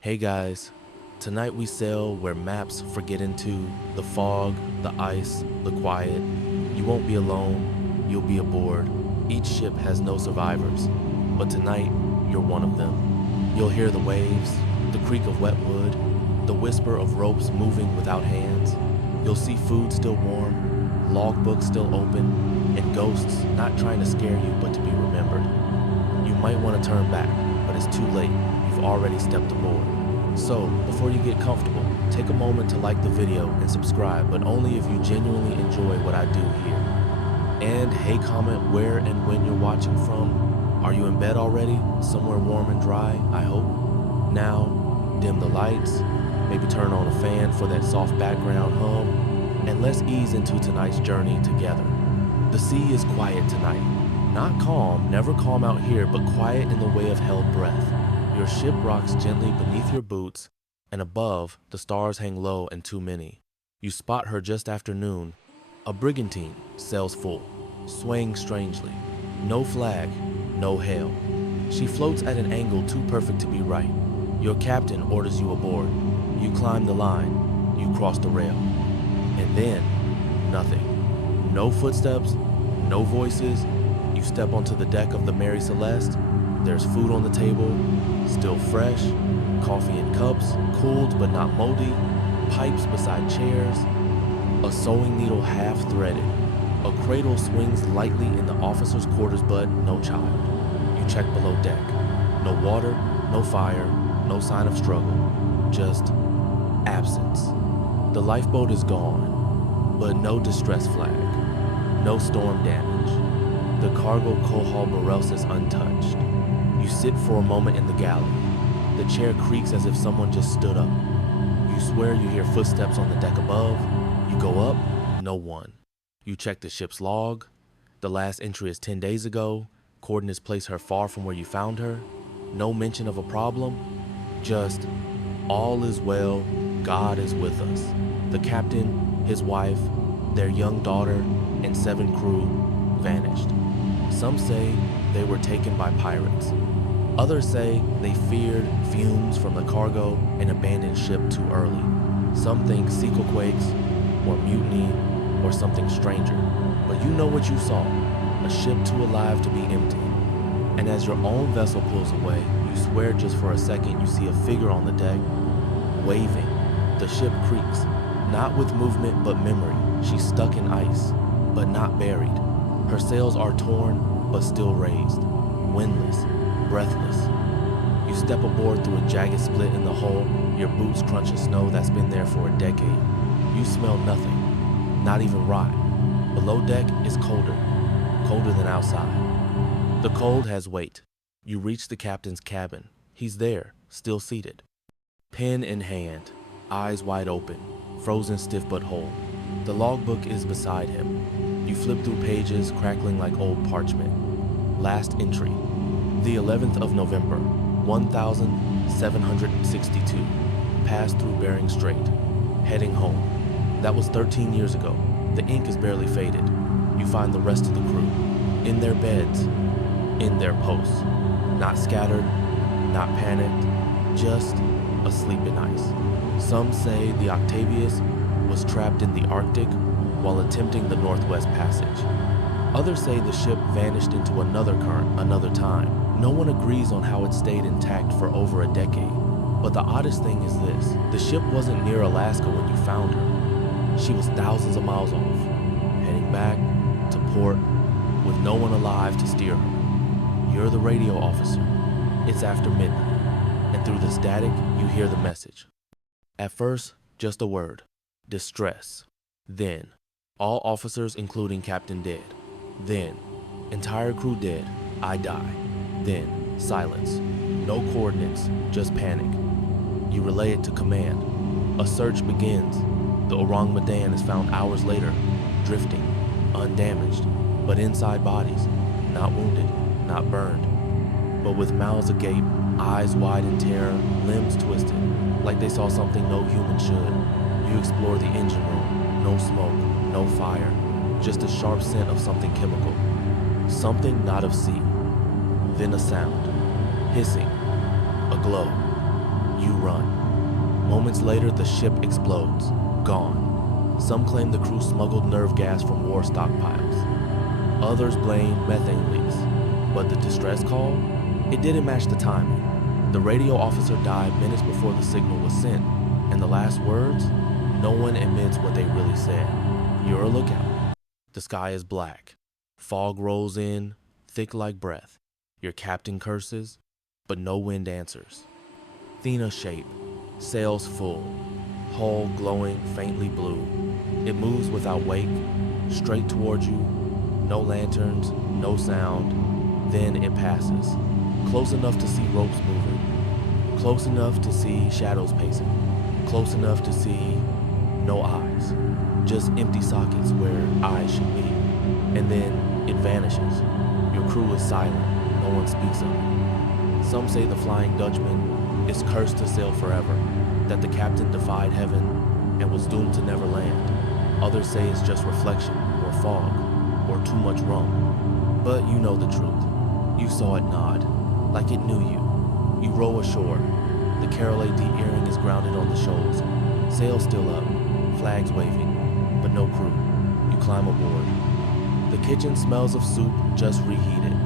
Hey guys, tonight we sail where maps forget into the fog, the ice, the quiet. You won't be alone, you'll be aboard. Each ship has no survivors, but tonight you're one of them. You'll hear the waves, the creak of wet wood, the whisper of ropes moving without hands. You'll see food still warm, logbooks still open, and ghosts not trying to scare you but to be remembered. You might want to turn back, but it's too late. You've already stepped aboard. So, before you get comfortable, take a moment to like the video and subscribe, but only if you genuinely enjoy what I do here. And hey, comment where and when you're watching from. Are you in bed already? Somewhere warm and dry, I hope. Now, dim the lights, maybe turn on a fan for that soft background hum, and let's ease into tonight's journey together. The sea is quiet tonight. Not calm, never calm out here, but quiet in the way of held breath. Your ship rocks gently beneath your boots, and above, the stars hang low and too many. You spot her just after noon. A brigantine sails full, swaying strangely. No flag, no hail. She floats at an angle too perfect to be right. Your captain orders you aboard. You climb the line, you cross the rail. And then, nothing. No footsteps, no voices. You step onto the deck of the Mary Celeste. There's food on the table, still fresh, coffee in cups, cooled but not moldy, pipes beside chairs, a sewing needle half threaded. A cradle swings lightly in the officer's quarters, but no child. You check below deck. No water, no fire, no sign of struggle, just absence. The lifeboat is gone, but no distress flag, no storm damage. The cargo coal barrels is untouched. You sit for a moment in the galley. The chair creaks as if someone just stood up. You swear you hear footsteps on the deck above. You go up, no one. You check the ship's log. The last entry is 10 days ago. Coordinates place her far from where you found her. No mention of a problem. Just, all is well, God is with us. The captain, his wife, their young daughter, and 7 crew vanished. Some say they were taken by pirates. Others say they feared fumes from the cargo and abandoned ship too early. Some think sequel quakes, or mutiny, or something stranger. But you know what you saw, a ship too alive to be empty. And as your own vessel pulls away, you swear just for a second you see a figure on the deck, waving. The ship creaks, not with movement but memory. She's stuck in ice, but not buried. Her sails are torn, but still raised, windless, breathless. You step aboard through a jagged split in the hull. Your boots crunch the snow that's been there for a decade. You smell nothing, not even rot. Below deck is colder than outside. The cold has weight. You reach the captain's cabin. He's there, still seated. Pen in hand, eyes wide open, frozen stiff but whole. The logbook is beside him. You flip through pages crackling like old parchment. Last entry. The 11th of November, 1762, passed through Bering Strait, heading home. That was 13 years ago. The ink is barely faded. You find the rest of the crew, in their beds, in their posts, not scattered, not panicked, just asleep in ice. Some say the Octavius was trapped in the Arctic while attempting the Northwest Passage. Others say the ship vanished into another current, another time. No one agrees on how it stayed intact for over a decade. But the oddest thing is this, the ship wasn't near Alaska when you found her. She was thousands of miles off, heading back to port with no one alive to steer her. You're the radio officer. It's after midnight, and through the static, you hear the message. At first, just a word, distress. Then, all officers including captain dead. Then, entire crew dead, I die. Then, silence. No coordinates, just panic. You relay it to command. A search begins. The Orang Medan is found hours later, drifting, undamaged, but inside bodies, not wounded, not burned, but with mouths agape, eyes wide in terror, limbs twisted, like they saw something no human should. You explore the engine room, no smoke, no fire, just a sharp scent of something chemical, something not of sea. Then a sound, hissing, a glow. You run. Moments later, the ship explodes. Gone. Some claim the crew smuggled nerve gas from war stockpiles. Others blame methane leaks. But the distress call? It didn't match the timing. The radio officer died minutes before the signal was sent. And the last words? No one admits what they really said. You're a lookout. The sky is black. Fog rolls in, thick like breath. Your captain curses, but no wind answers. Thena shape, sails full, hull glowing faintly blue. It moves without wake, straight towards you. No lanterns, no sound. Then it passes. Close enough to see ropes moving. Close enough to see shadows pacing. Close enough to see no eyes. Just empty sockets where eyes should be. And then it vanishes. Your crew is silent. No one speaks of it. Some say the Flying Dutchman is cursed to sail forever, that the captain defied heaven and was doomed to never land. Others say it's just reflection, or fog, or too much rum. But you know the truth. You saw it nod, like it knew you. You row ashore. The Carol AD earring is grounded on the shoals. Sails still up, flags waving, but no crew. You climb aboard. The kitchen smells of soup just reheated.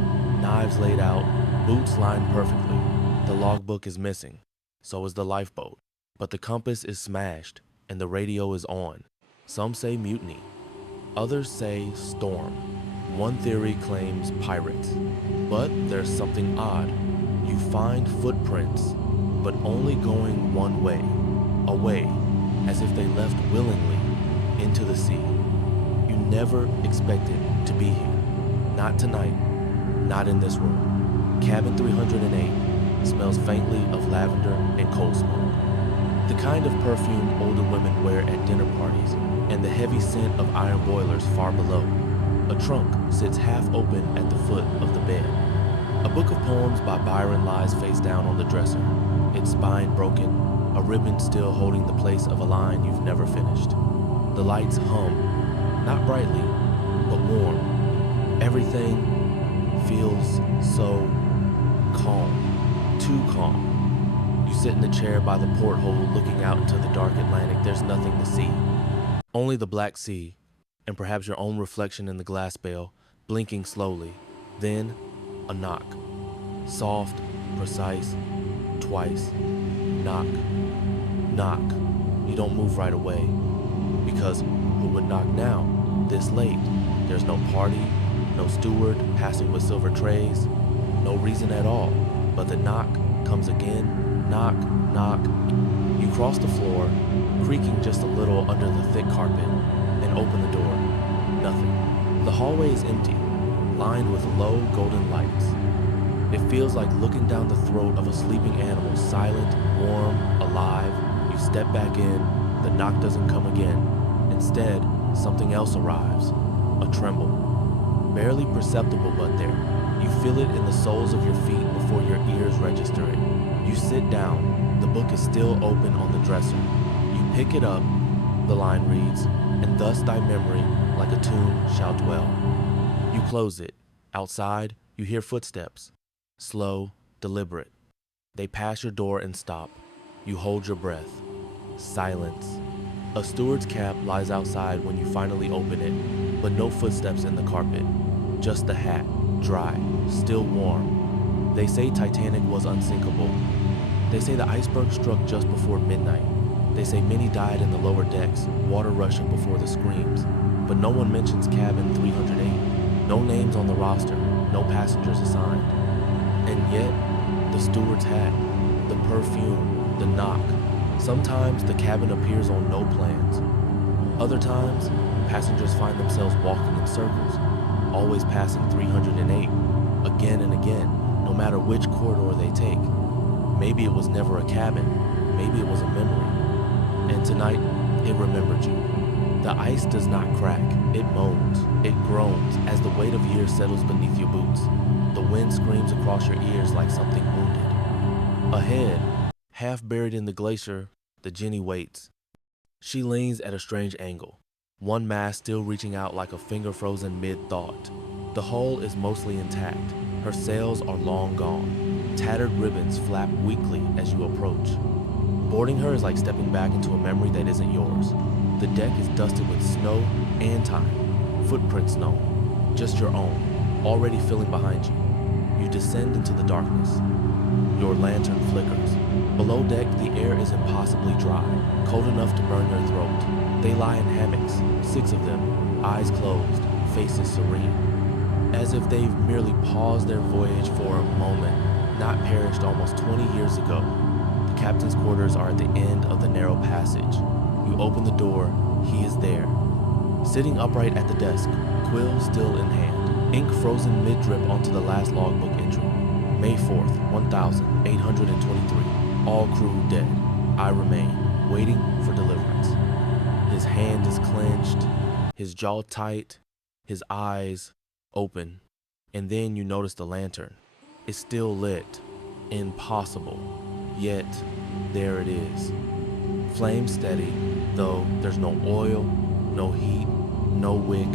Knives laid out, boots lined perfectly. The logbook is missing, so is the lifeboat. But the compass is smashed, and the radio is on. Some say mutiny. Others say storm. One theory claims pirates. But there's something odd. You find footprints, but only going one way. Away, as if they left willingly, into the sea. You never expected to be here. Not tonight. Not in this room. Cabin 308 smells faintly of lavender and coal smoke. The kind of perfume older women wear at dinner parties, and the heavy scent of iron boilers far below. A trunk sits half open at the foot of the bed. A book of poems by Byron lies face down on the dresser, its spine broken, a ribbon still holding the place of a line you've never finished. The lights hum, not brightly, but warm. Everything feels so calm, too calm. You sit in the chair by the porthole looking out into the dark Atlantic. There's nothing to see. Only the Black Sea, and perhaps your own reflection in the glass bale, blinking slowly. Then, a knock. Soft, precise, twice. Knock. Knock. You don't move right away. Because who would knock now, this late? There's no party, no steward passing with silver trays, no reason at all. But the knock comes again. Knock, knock. You cross the floor, creaking just a little under the thick carpet, and open the door. Nothing. The hallway is empty, lined with low golden lights. It feels like looking down the throat of a sleeping animal, silent, warm, alive. You step back in, the knock doesn't come again. Instead, something else arrives, a tremble. Barely perceptible, but there. You feel it in the soles of your feet before your ears register it. You sit down, the book is still open on the dresser. You pick it up, the line reads, and thus thy memory, like a tomb, shall dwell. You close it. Outside, you hear footsteps. Slow, deliberate. They pass your door and stop. You hold your breath. Silence. A steward's cap lies outside when you finally open it, but no footsteps in the carpet. Just the hat, dry, still warm. They say Titanic was unsinkable. They say the iceberg struck just before midnight. They say many died in the lower decks, water rushing before the screams. But no one mentions cabin 308. No names on the roster, no passengers assigned. And yet, the steward's hat, the perfume, the knock. Sometimes the cabin appears on no plans. Other times, passengers find themselves walking in circles, always passing 308, again and again, no matter which corridor they take. Maybe it was never a cabin, maybe it was a memory. And tonight, it remembered you. The ice does not crack, it moans, it groans as the weight of years settles beneath your boots. The wind screams across your ears like something wounded. Ahead, half buried in the glacier, the Jenny waits. She leans at a strange angle, one mast still reaching out like a finger frozen mid-thought. The hull is mostly intact. Her sails are long gone. Tattered ribbons flap weakly as you approach. Boarding her is like stepping back into a memory that isn't yours. The deck is dusted with snow and time. Footprints known, just your own, already filling behind you. You descend into the darkness. Your lantern flickers. Below deck, the air is impossibly dry, cold enough to burn your throat. They lie in hammocks, 6 of them, eyes closed, faces serene, as if they've merely paused their voyage for a moment, not perished almost 20 years ago. The captain's quarters are at the end of the narrow passage. You open the door, he is there. Sitting upright at the desk, quill still in hand, ink frozen mid-drip onto the last logbook entry. May 4th, 1823. All crew dead. I remain, waiting for deliverance. His hand is clenched, his jaw tight, his eyes open, and then you notice the lantern. It's still lit. Impossible. Yet, there it is. Flame steady, though there's no oil, no heat, no wick,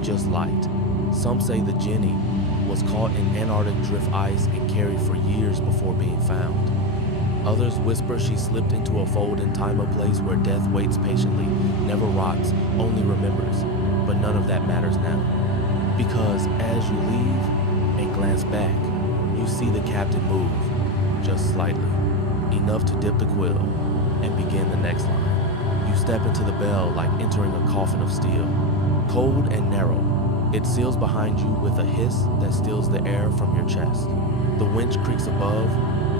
just light. Some say the Jenny was caught in Antarctic drift ice and carried for years before being found. Others whisper she slipped into a fold in time or place where death waits patiently, never rots, only remembers. But none of that matters now. Because as you leave and glance back, you see the captain move, just slightly, enough to dip the quill and begin the next line. You step into the bell like entering a coffin of steel, cold and narrow. It seals behind you with a hiss that steals the air from your chest. The winch creaks above,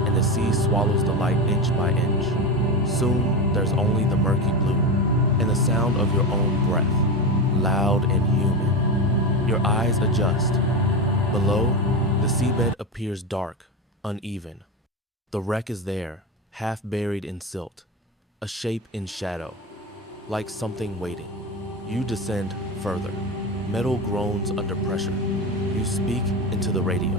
and the sea swallows the light inch by inch. Soon, there's only the murky blue, and the sound of your own breath, loud and human. Your eyes adjust. Below, the seabed appears dark, uneven. The wreck is there, half buried in silt, a shape in shadow, like something waiting. You descend further. Metal groans under pressure. You speak into the radio.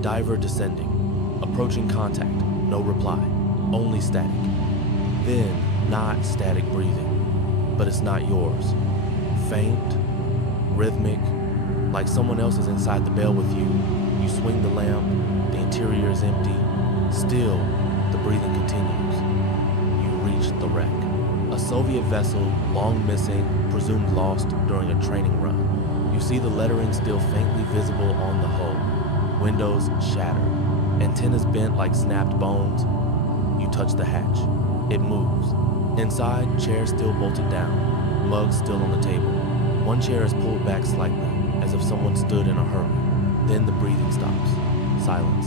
Diver descending. Approaching contact. No reply. Only static. Then, not static breathing. But it's not yours. Faint, rhythmic, like someone else is inside the bell with you. You swing the lamp. The interior is empty. Still, the breathing continues. You reach the wreck. A Soviet vessel, long missing, presumed lost during a training run. You see the lettering still faintly visible on the hull. Windows shattered. Antennas bent like snapped bones. You touch the hatch. It moves. Inside, chairs still bolted down. Mugs still on the table. One chair is pulled back slightly, as if someone stood in a hurry. Then the breathing stops. Silence.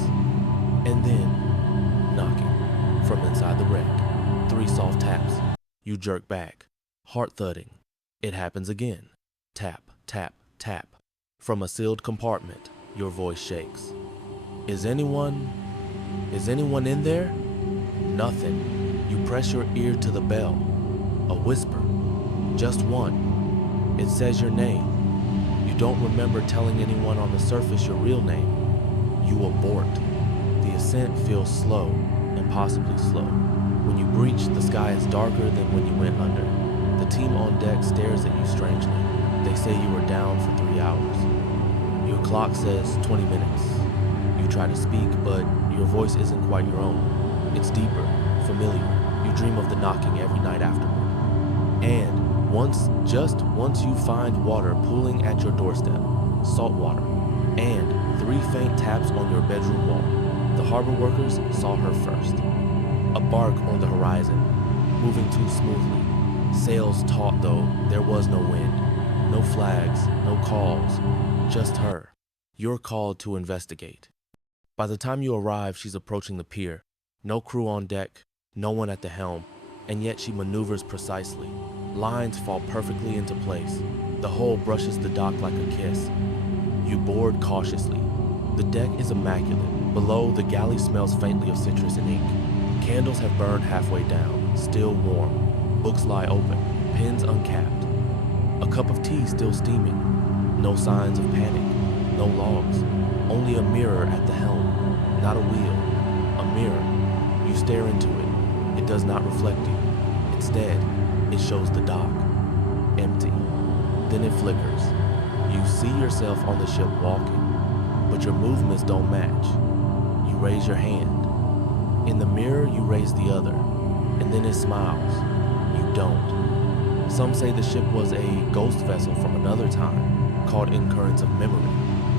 And then, knocking from inside the wreck. 3 soft taps. You jerk back. Heart thudding. It happens again. Tap, tap, tap. From a sealed compartment, your voice shakes. Is anyone in there? Nothing. You press your ear to the bell. A whisper. Just one. It says your name. You don't remember telling anyone on the surface your real name. You abort. The ascent feels slow, impossibly slow. When you breach, the sky is darker than when you went under. The team on deck stares at you strangely. They say you were down for 3 hours. Your clock says 20 minutes. You try to speak, but your voice isn't quite your own. It's deeper, familiar. You dream of the knocking every night afterward. And just once you find water pooling at your doorstep, salt water, and 3 faint taps on your bedroom wall. The harbor workers saw her first. A bark on the horizon, moving too smoothly. Sails taut though, there was no wind. No flags, no calls, just her. You're called to investigate. By the time you arrive, she's approaching the pier. No crew on deck, no one at the helm, and yet she maneuvers precisely. Lines fall perfectly into place. The hull brushes the dock like a kiss. You board cautiously. The deck is immaculate. Below, the galley smells faintly of citrus and ink. Candles have burned halfway down, still warm. Books lie open, pens uncapped. A cup of tea still steaming. No signs of panic, no logs. Only a mirror at the helm, not a wheel. A mirror. You stare into it. It does not reflect you. Instead, it shows the dock. Empty. Then it flickers. You see yourself on the ship walking, but your movements don't match. You raise your hand. In the mirror, you raise the other. and then it smiles. You don't. Some say the ship was a ghost vessel from another time, caught in currents of memory.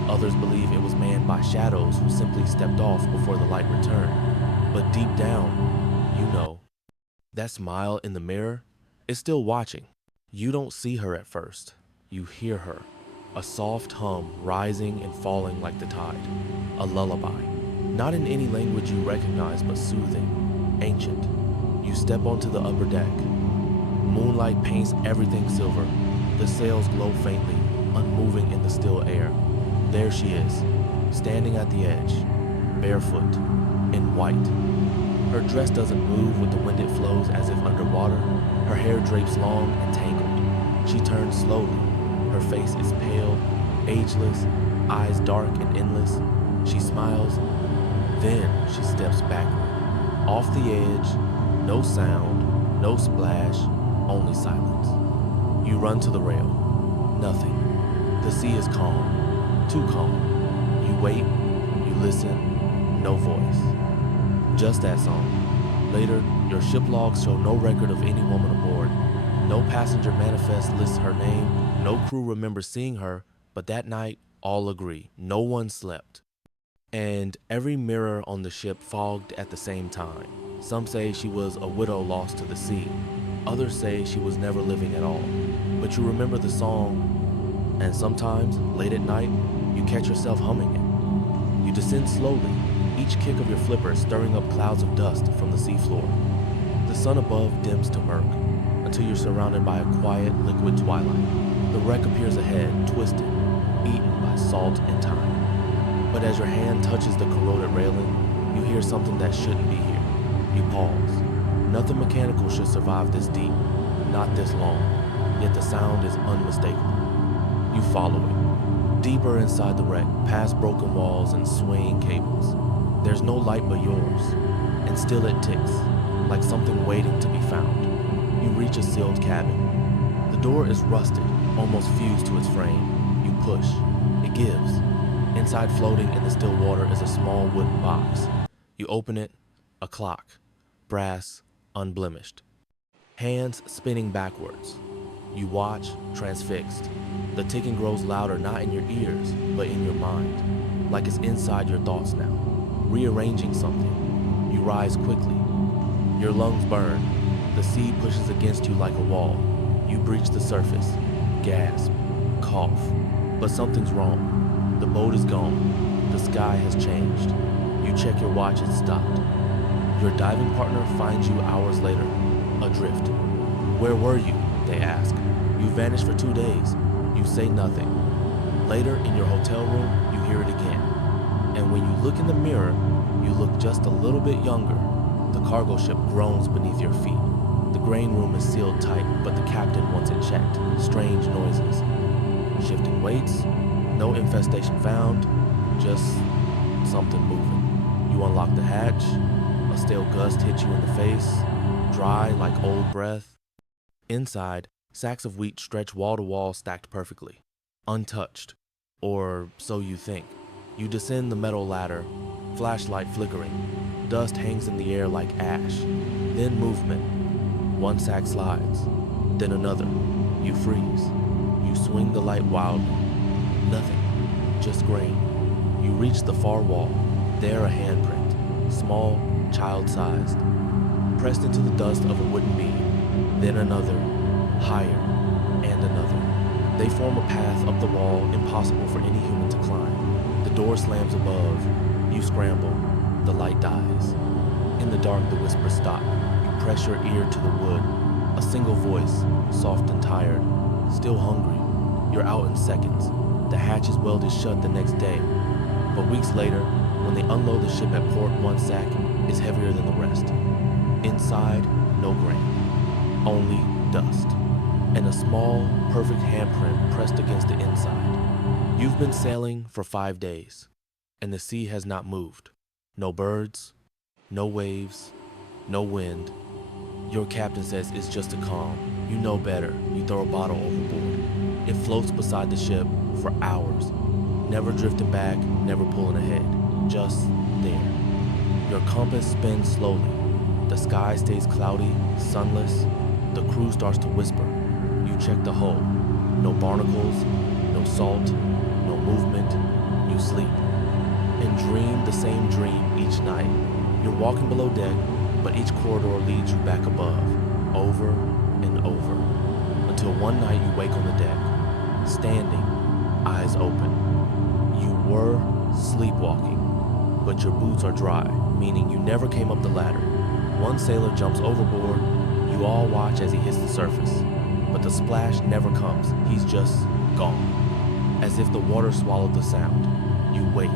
Others believe it was manned by shadows who simply stepped off before the light returned. But deep down, you know, that smile in the mirror is still watching. You don't see her at first. You hear her. A soft hum rising and falling like the tide. A lullaby. Not in any language you recognize, but soothing, ancient. You step onto the upper deck. Moonlight paints everything silver. The sails glow faintly, unmoving in the still air. There she is, standing at the edge, barefoot, in white. Her dress doesn't move with the wind it flows as if underwater. Her hair drapes long and tangled. She turns slowly. Her face is pale, ageless, eyes dark and endless. She smiles, then she steps backward. Off the edge, no sound, no splash, only silence. You run to the rail. Nothing. The sea is calm, too calm. You wait, you listen, no voice. Just that song. Later, your ship logs show no record of any woman aboard. No passenger manifest lists her name. No crew remembers seeing her, but that night, all agree. No one slept. And every mirror on the ship fogged at the same time. Some say she was a widow lost to the sea. Others say she was never living at all. But you remember the song, and sometimes, late at night, you catch yourself humming it. You descend slowly, each kick of your flipper stirring up clouds of dust from the seafloor. The sun above dims to murk, until you're surrounded by a quiet, liquid twilight. The wreck appears ahead, twisted, eaten by salt and time. But as your hand touches the corroded railing, you hear something that shouldn't be here. You pause. Nothing mechanical should survive this deep, not this long, yet the sound is unmistakable. You follow it. Deeper inside the wreck, past broken walls and swaying cables. There's no light but yours, and still it ticks, like something waiting to be found. You reach a sealed cabin. The door is rusted, almost fused to its frame. You push. It gives. Inside, floating in the still water, is a small wooden box. You open it. A clock. Brass, unblemished. Hands spinning backwards. You watch, transfixed. The ticking grows louder, not in your ears, but in your mind. Like it's inside your thoughts now. Rearranging something. You rise quickly. Your lungs burn. The sea pushes against you like a wall. You breach the surface. Gasp. Cough. But something's wrong. The boat is gone. The sky has changed. You check your watch, it's stopped. Your diving partner finds you hours later, adrift. Where were you? They ask. You vanished for 2 days. You say nothing. Later, in your hotel room, you hear it again. And when you look in the mirror, you look just a little bit younger. The cargo ship groans beneath your feet. The grain room is sealed tight, but the captain wants it checked. Strange noises. Shifting weights. No infestation found. Just something moving. You unlock the hatch. A stale gust hits you in the face. Dry like old breath. Inside, sacks of wheat stretch wall to wall, stacked perfectly. Untouched. Or so you think. You descend the metal ladder. Flashlight flickering. Dust hangs in the air like ash. Then movement. One sack slides. Then another. You freeze. You swing the light wildly. Nothing. Just grain. You reach the far wall. There a handprint. Small, child-sized. Pressed into the dust of a wooden beam. Then another. Higher. And another. They form a path up the wall impossible for any human to climb. The door slams above. You scramble. The light dies. In the dark, the whispers stop. You press your ear to the wood. A single voice, soft and tired. Still hungry. You're out in seconds. The hatch is welded shut the next day. But weeks later, when they unload the ship at port, one sack is heavier than the rest. Inside, no grain. Only dust. And a small, perfect handprint pressed against the inside. You've been sailing for 5 days, and the sea has not moved. No birds, no waves, no wind. Your captain says it's just a calm. You know better. You throw a bottle overboard. It floats beside the ship for hours, never drifting back, never pulling ahead, just there. Your compass spins slowly. The sky stays cloudy, sunless. The crew starts to whisper. You check the hull. No barnacles, no salt, no movement. You sleep. And dream the same dream each night. You're walking below deck, but each corridor leads you back above, over and over, until one night you wake on the deck, standing, eyes open. You were sleepwalking, but your boots are dry, meaning you never came up the ladder. One sailor jumps overboard. You all watch as he hits the surface, but the splash never comes. He's just gone, as if the water swallowed the sound. You wait,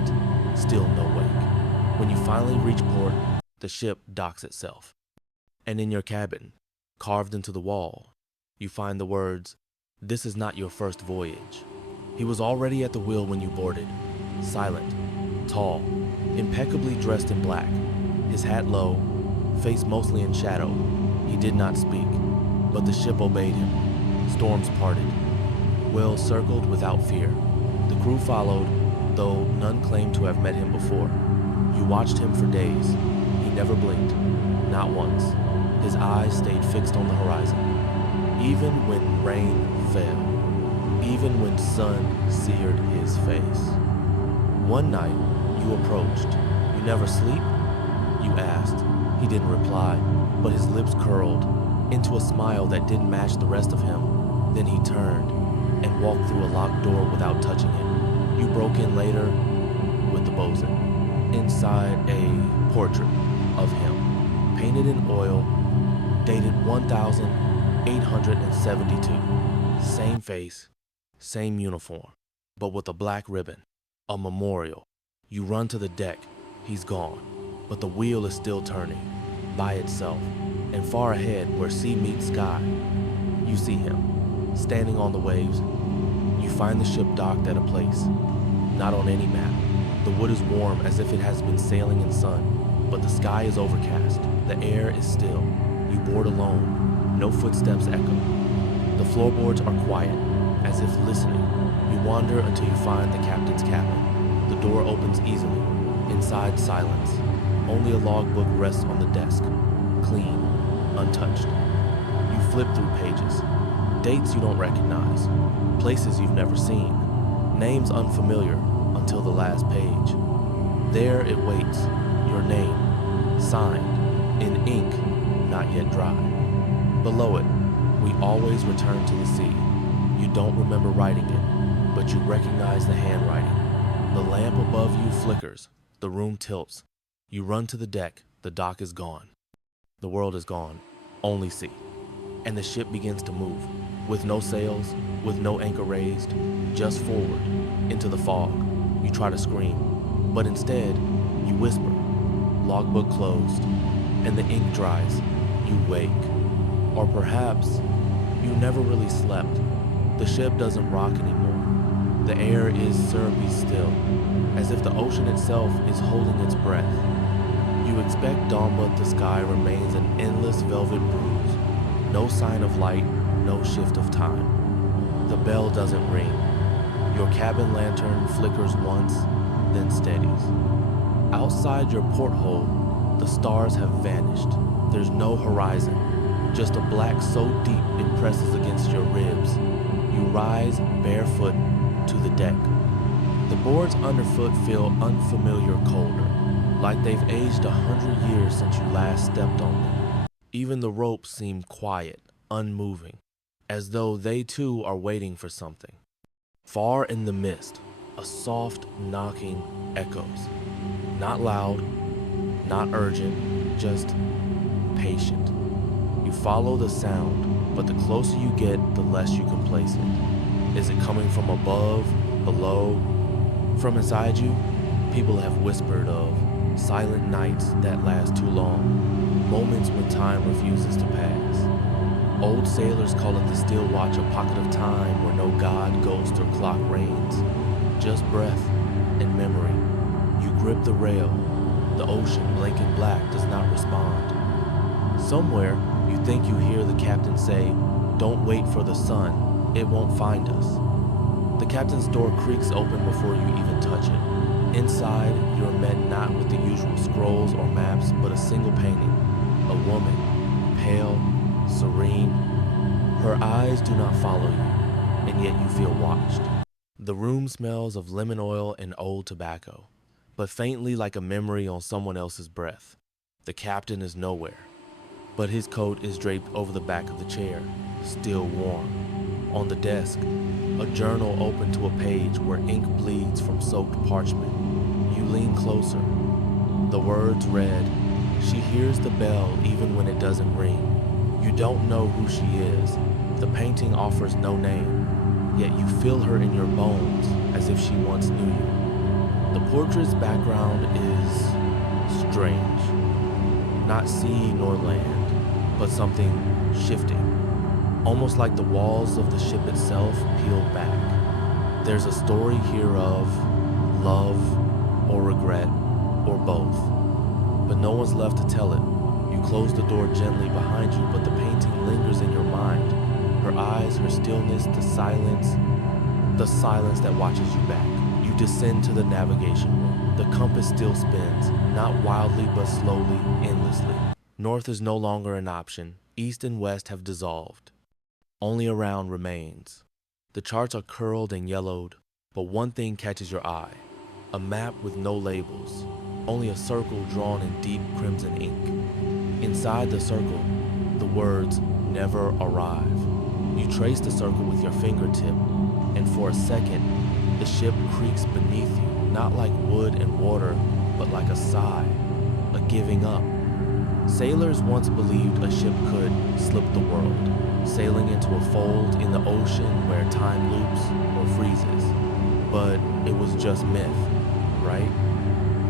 still no wake. When you finally reach port, the ship docks itself. And in your cabin, carved into the wall, you find the words, "This is not your first voyage." He was already at the wheel when you boarded, silent, tall, impeccably dressed in black, his hat low, face mostly in shadow. He did not speak, but the ship obeyed him. Storms parted. Whales circled without fear. The crew followed, though none claimed to have met him before. You watched him for days. He never blinked, not once. His eyes stayed fixed on the horizon. Even when rain fell, even when sun seared his face. One night, you approached. "You never sleep?" You asked. He didn't reply, but his lips curled into a smile that didn't match the rest of him. Then he turned and walked through a locked door without touching it. You broke in later with the bosun. Inside a portrait of him, painted in oil, dated 1872. Same face, same uniform, but with a black ribbon, a memorial. You run to the deck. He's gone, but the wheel is still turning by itself, and far ahead where sea meets sky, you see him standing on the waves. You find the ship docked at a place, not on any map. The wood is warm as if it has been sailing in sun, but the sky is overcast. The air is still. You board alone. No footsteps echo. The floorboards are quiet, as if listening. You wander until you find the captain's cabin. The door opens easily. Inside, silence. Only a logbook rests on the desk, clean, untouched. You flip through pages. Dates you don't recognize. Places you've never seen. Names unfamiliar until the last page. There it waits. Your name, signed, in ink, not yet dry. Below it, "We always return to the sea." You don't remember writing it, but you recognize the handwriting. The lamp above you flickers. The room tilts. You run to the deck. The dock is gone. The world is gone. Only sea. And the ship begins to move, with no sails, with no anchor raised, just forward, into the fog. You try to scream, but instead, you whisper. Logbook closed, and the ink dries. You wake. Or perhaps, you never really slept. The ship doesn't rock anymore. The air is syrupy still, as if the ocean itself is holding its breath. You expect dawn, but the sky remains an endless velvet bruise. No sign of light, no shift of time. The bell doesn't ring. Your cabin lantern flickers once, then steadies. Outside your porthole, the stars have vanished. There's no horizon, just a black so deep it presses against your ribs. You rise barefoot to the deck. The boards underfoot feel unfamiliar colder, like they've aged 100 years since you last stepped on them. Even the ropes seem quiet, unmoving, as though they too are waiting for something. Far in the mist, a soft knocking echoes. Not loud, not urgent, just patient. You follow the sound, but the closer you get, the less you can place it. Is it coming from above, below? From inside you, people have whispered of silent nights that last too long, moments when time refuses to pass. Old sailors call it the still watch, a pocket of time where no god, ghost, or clock reigns. Just breath and memory. You grip the rail. The ocean, blanket black, does not respond. Somewhere, you think you hear the captain say, "Don't wait for the sun. It won't find us." The captain's door creaks open before you even touch it. Inside, you are met not with the usual scrolls or maps, but a single painting. A woman, pale, serene. Her eyes do not follow you, and yet you feel watched. The room smells of lemon oil and old tobacco, but faintly like a memory on someone else's breath. The captain is nowhere, but his coat is draped over the back of the chair, still warm. On the desk, a journal open to a page where ink bleeds from soaked parchment. You lean closer. The words read, "She hears the bell even when it doesn't ring." You don't know who she is. The painting offers no name, yet you feel her in your bones as if she once knew you. The portrait's background is strange. Not sea nor land, but something shifting. Almost like the walls of the ship itself peeled back. There's a story here of love or regret or both, but no one's left to tell it. You close the door gently behind you, but the painting lingers in your mind. Her eyes, her stillness, the silence that watches you back. You descend to the navigation room. The compass still spins, not wildly but slowly, endlessly. North is no longer an option. East and west have dissolved. Only a round remains. The charts are curled and yellowed, but one thing catches your eye. A map with no labels, only a circle drawn in deep crimson ink. Inside the circle, the words "never arrive." You trace the circle with your fingertip, and for a second, the ship creaks beneath you, not like wood and water, but like a sigh, a giving up. Sailors once believed a ship could slip the world, sailing into a fold in the ocean where time loops or freezes. But it was just myth, right?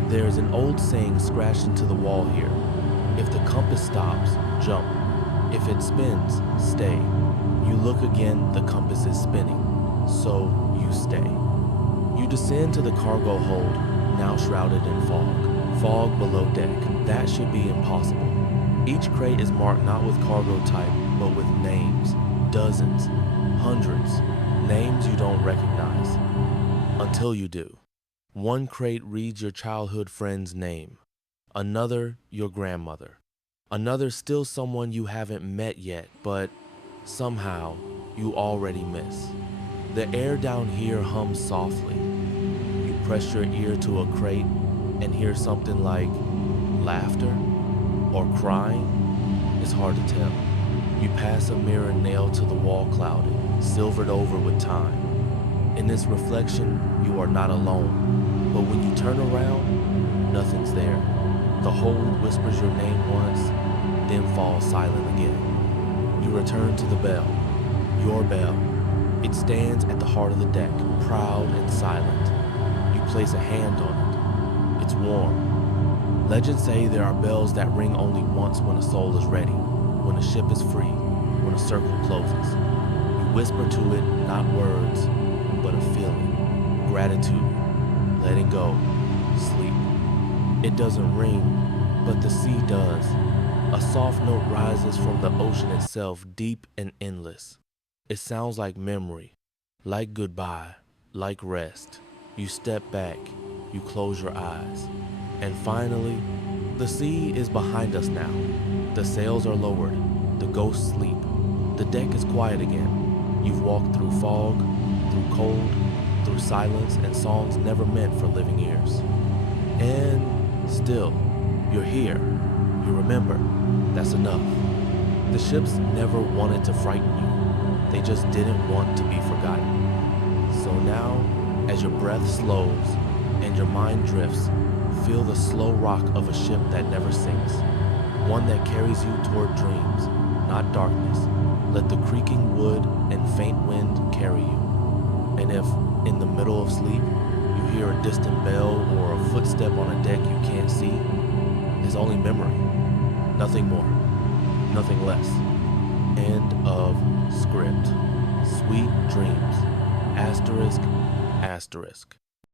There's an old saying scratched into the wall here. If the compass stops, jump. If it spins, stay. You look again, the compass is spinning, so you stay. You descend to the cargo hold, now shrouded in fog. Fog below deck. That should be impossible. Each crate is marked not with cargo type, but with names. Dozens, hundreds. Names you don't recognize. Until you do. One crate reads your childhood friend's name. Another, your grandmother. Another, still someone you haven't met yet, but somehow you already miss. The air down here hums softly. You press your ear to a crate and hear something like laughter or crying. It's hard to tell. You pass a mirror nailed to the wall, clouded, silvered over with time. In this reflection, you are not alone, but when you turn around, nothing's there. The hold whispers your name once, then falls silent again. You return to the bell, your bell. It stands at the heart of the deck, proud and silent. You place a hand on it. It's warm. Legends say there are bells that ring only once when a soul is ready, when a ship is free, when a circle closes. You whisper to it, not words, but a feeling, gratitude, letting go, sleep. It doesn't ring, but the sea does. A soft note rises from the ocean itself, deep and endless. It sounds like memory, like goodbye, like rest. You step back, you close your eyes. And finally, the sea is behind us now. The sails are lowered, the ghosts sleep. The deck is quiet again. You've walked through fog, through cold, through silence and songs never meant for living ears. And still, you're here. You remember. That's enough. The ships never wanted to frighten you. They just didn't want to be forgotten. So now, as your breath slows and your mind drifts, feel the slow rock of a ship that never sinks. One that carries you toward dreams, not darkness. Let the creaking wood and faint wind carry you. And if, in the middle of sleep, you hear a distant bell or a footstep on a deck you can't see, it's only memory. Nothing more, nothing less. End of script. Sweet dreams. Asterisk, asterisk.